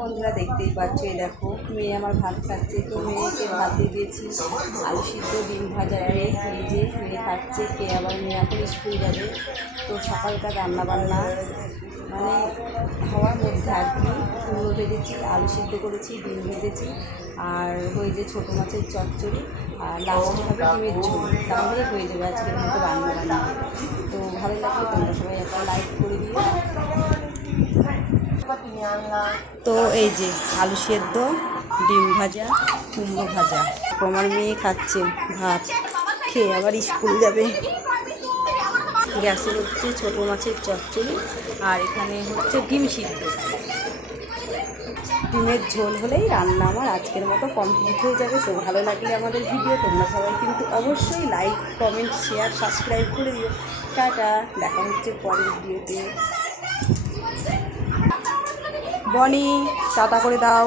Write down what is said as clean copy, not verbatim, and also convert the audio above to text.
বন্ধুরা দেখতেই পাচ্ছ, এই দেখো মেয়ে আমার ভাত খাচ্ছে। তো মেয়েকে ভাত দিয়ে দিয়েছি আলু সিদ্ধ ডিম ভাজা দিয়ে। এই যে মেয়ে খাচ্ছে, খেয়ে আবার মেয়ে এখন স্কুল যাবে। তো সকালকার রান্নাবান্না মানে হওয়ার মধ্যে আর কি, কুমড়ো ভেজেছি, আলু সিদ্ধ করেছি, ডিম ভেজেছি, আর ওই যে ছোটো মাছের চচ্চড়ি, আর লাস্টে হবে ডিমের ঝোল। তাহলেই হয়ে যাবে আজকের মতো রান্নাবান্না। তো ভালো লাগলে তোমরা সবাই একটা লাইক করে দিও। তো এই যে আলু সেদ্ধ, ডিম ভাজা, কুমড়ো ভাজা, আমার মেয়ে খাচ্ছে ভাত, খেয়ে আবার স্কুল যাবে। গ্যাসে হচ্ছে ছোটো মাছের চচ্চড়ি, আর এখানে হচ্ছে ডিম সিদ্ধ। ডিমের ঝোল হলেই রান্না আমার আজকের মতো কমপ্লিট হয়ে যাবে। তো ভালো লাগলে আমাদের ভিডিও তোমরা সবাই কিন্তু অবশ্যই লাইক, কমেন্ট, শেয়ার, সাবস্ক্রাইব করে দিও। টাটা, দেখা হচ্ছে পরের ভিডিওতে। বনি টাটা করে দাও।